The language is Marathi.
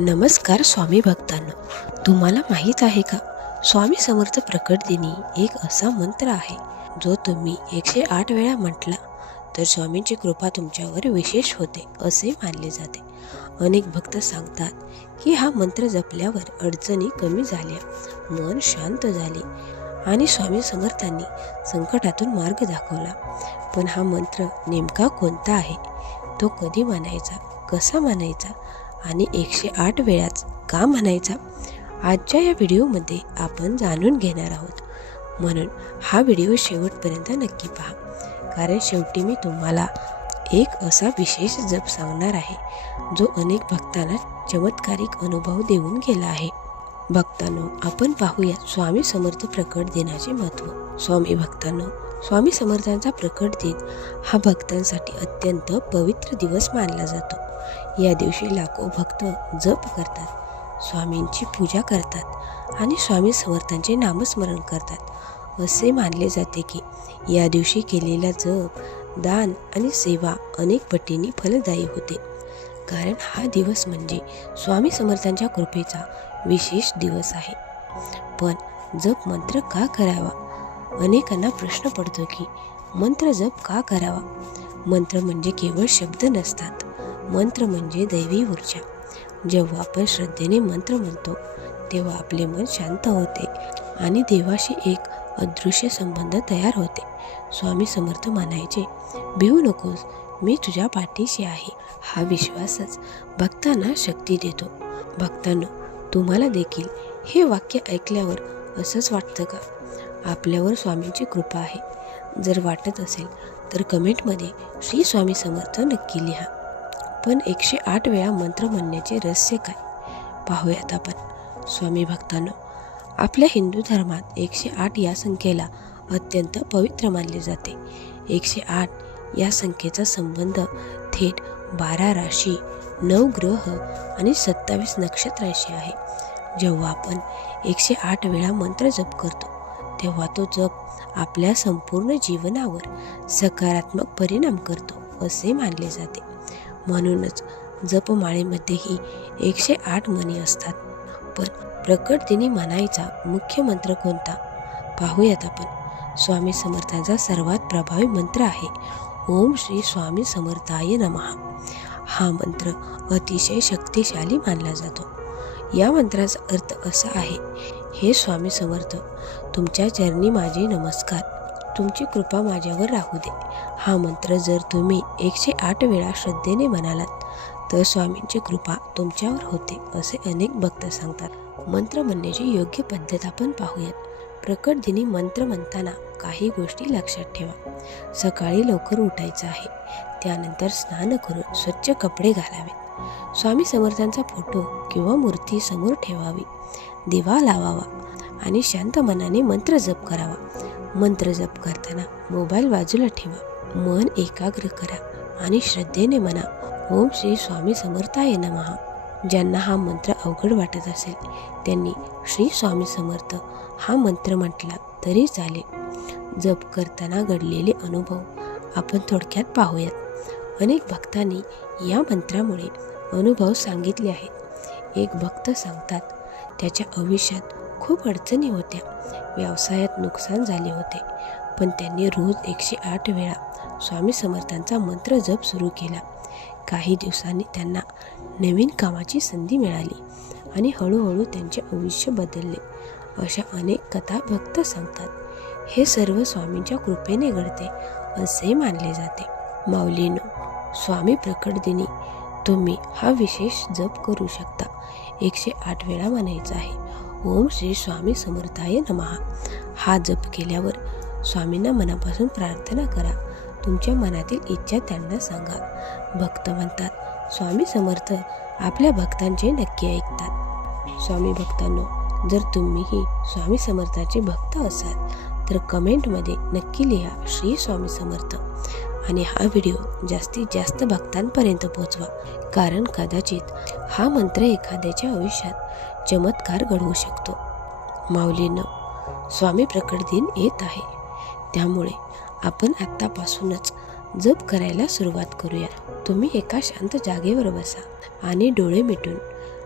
नमस्कार स्वामी भक्तांनो, तुम्हाला माहीत आहे का? स्वामी समर्थ प्रकट दिनी एक असा मंत्र आहे जो तुम्ही 108 वेळा म्हटला तर स्वामींची कृपा तुमच्यावर विशेष होते असे मानले जाते. अनेक भक्त सांगतात की हा मंत्र जपल्यावर अडचणी कमी झाल्या, मन शांत झाले आणि स्वामी समर्थांनी संकटातून मार्ग दाखवला. पण हा मंत्र नेमका कोणता आहे, तो कधी म्हणायचा, कसा म्हणायचा आणि 108 वेळाच का म्हणायचा, आजच्या या व्हिडिओमध्ये आपण जाणून घेणार आहोत. म्हणून हा व्हिडिओ शेवटपर्यंत नक्की पहा, कारण शेवटी मी तुम्हाला एक असा विशेष जप सांगणार आहे जो अनेक भक्तांना चमत्कारिक अनुभव देऊन गेला आहे. भक्तांनो, आपण पाहूया स्वामी समर्थ प्रकट दिनाचे महत्त्व. स्वामी भक्तांनो, स्वामी समर्थांचा प्रकट दिन हा भक्तांसाठी अत्यंत पवित्र दिवस मानला जातो. या दिवशी लाखो भक्त जप करतात, स्वामींची पूजा करतात आणि स्वामी समर्थांचे नामस्मरण करतात. असे मानले जाते की या दिवशी केलेला जप, दान आणि सेवा अनेक पटींनी फलदायी होते, कारण हा दिवस म्हणजे स्वामी समर्थांच्या कृपेचा विशेष दिवस आहे. पण जप मंत्र का करावा? अनेकांना प्रश्न पडतो की मंत्र जप का करावा? मंत्र म्हणजे केवळ शब्द नसतात, मंत्र म्हणजे दैवी ऊर्जा. जेव्हा आपण श्रद्धेने मंत्र म्हणतो तेव्हा आपले मन शांत होते आणि देवाशी एक अदृश्य संबंध तयार होते. स्वामी समर्थ म्हणायचे, भिवू नकोस, मी तुझ्या पाठीशी आहे. हा विश्वासच भक्तांना शक्ती देतो. भक्तांनो, तुम्हाला देखील हे वाक्य ऐकल्यावर असंच वाटतं का? आपल्यावर स्वामींची कृपा आहे? जर वाटत असेल तर कमेंटमध्ये श्री स्वामी समर्थ नक्की लिहा. पण 108 वेळा मंत्र म्हणण्याचे रहस्य काय, पाहूयात आपण. स्वामी भक्तांनो, आपल्या हिंदू धर्मात 108 या संख्येला अत्यंत पवित्र मानले जाते. 108 या संख्येचा संबंध थेट 12 राशी, 9 ग्रह आणि 27 नक्षत्रांशी आहे. जेव्हा आपण 108 वेळा मंत्र जप करतो तेव्हा तो जप आपल्या संपूर्ण जीवनावर सकारात्मक परिणाम करतो असे मानले जाते. म्हणूनच जपमाळेमध्येही 108 मणी असतात. पण प्रकट दिनी म्हणायचा मुख्य मंत्र कोणता, पाहूयात आपण. स्वामी समर्थांचा सर्वात प्रभावी मंत्र आहे ओम श्री स्वामी समर्थाय नमः. हा मंत्र अतिशय शक्तिशाली मानला जातो. या मंत्राचा अर्थ असा आहे, हे स्वामी समर्थ, तुमच्या चरणी माझे नमस्कार, तुमची कृपा माझ्यावर राहू दे. हा मंत्र जर तुम्ही 108 वेळा श्रद्धेने म्हणालात तर स्वामींची कृपा तुमच्यावर होते असे अनेक भक्त सांगतात. मंत्र म्हणण्याची योग्य पद्धत आपण पाहूयात. प्रकट दिनी मंत्र म्हणताना काही गोष्टी लक्षात ठेवा. सकाळी लवकर उठायचं आहे, त्यानंतर स्नान करून स्वच्छ कपडे घालावेत, स्वामी समर्थांचा फोटो किंवा मूर्ती समोर ठेवावी, दिवा लावावा आणि शांत मनाने मंत्र जप करावा. मंत्र जप करताना मोबाईल बाजूला ठेवा, मन एकाग्र करा आणि श्रद्धेने म्हणा ओम श्री स्वामी समर्थाय नमः. ज्यांना हा मंत्र अवघड वाटत असेल त्यांनी श्री स्वामी समर्थ हा मंत्र म्हटला तरी चालेल. जप करताना घडलेले अनुभव आपण थोडक्यात पाहूयात. अनेक भक्तांनी या मंत्रामुळे अनुभव सांगितले आहेत. एक भक्त सांगतात, त्याच्या आयुष्यात खूप अडचणी होत्या, व्यवसायात नुकसान झाले होते, पण त्यांनी रोज 108 वेळा स्वामी समर्थांचा मंत्र जप सुरू केला. काही दिवसांनी त्यांना नवीन कामाची संधी मिळाली आणि हळूहळू त्यांचे आयुष्य बदलले. अशा अनेक कथा भक्त सांगतात. हे सर्व स्वामींच्या कृपेने घडते असे मानले जाते. माऊलीनो, स्वामी प्रकट दिनी तुम्ही हा विशेष जप करू शकता. 108 वेळा म्हणायचा आहे ओम श्री स्वामी समर्थाय नमः. हा जप केल्यावर स्वामींना मनापासून प्रार्थना करा, तुमच्या मनातील इच्छा त्यांना सांगा. भक्त म्हणतात, स्वामी समर्थ आपल्या भक्तांचे नक्की ऐकतात. स्वामी भक्तांनो, जर तुम्हीही स्वामी समर्थाचे भक्त असाल तर कमेंटमध्ये नक्की लिहा श्री स्वामी समर्थ आणि हा व्हिडिओ जास्तीत जास्त भक्तांपर्यंत पोहोचवा, कारण कदाचित हा मंत्र एखाद्याच्या आयुष्यात चमत्कार घडवू शकतो. माऊलींनो, स्वामी प्रकट दिन येत आहे, त्यामुळे आपण आत्तापासूनच जप करायला सुरुवात करूया. तुम्ही एका शांत जागेवर बसा आणि डोळे मिटून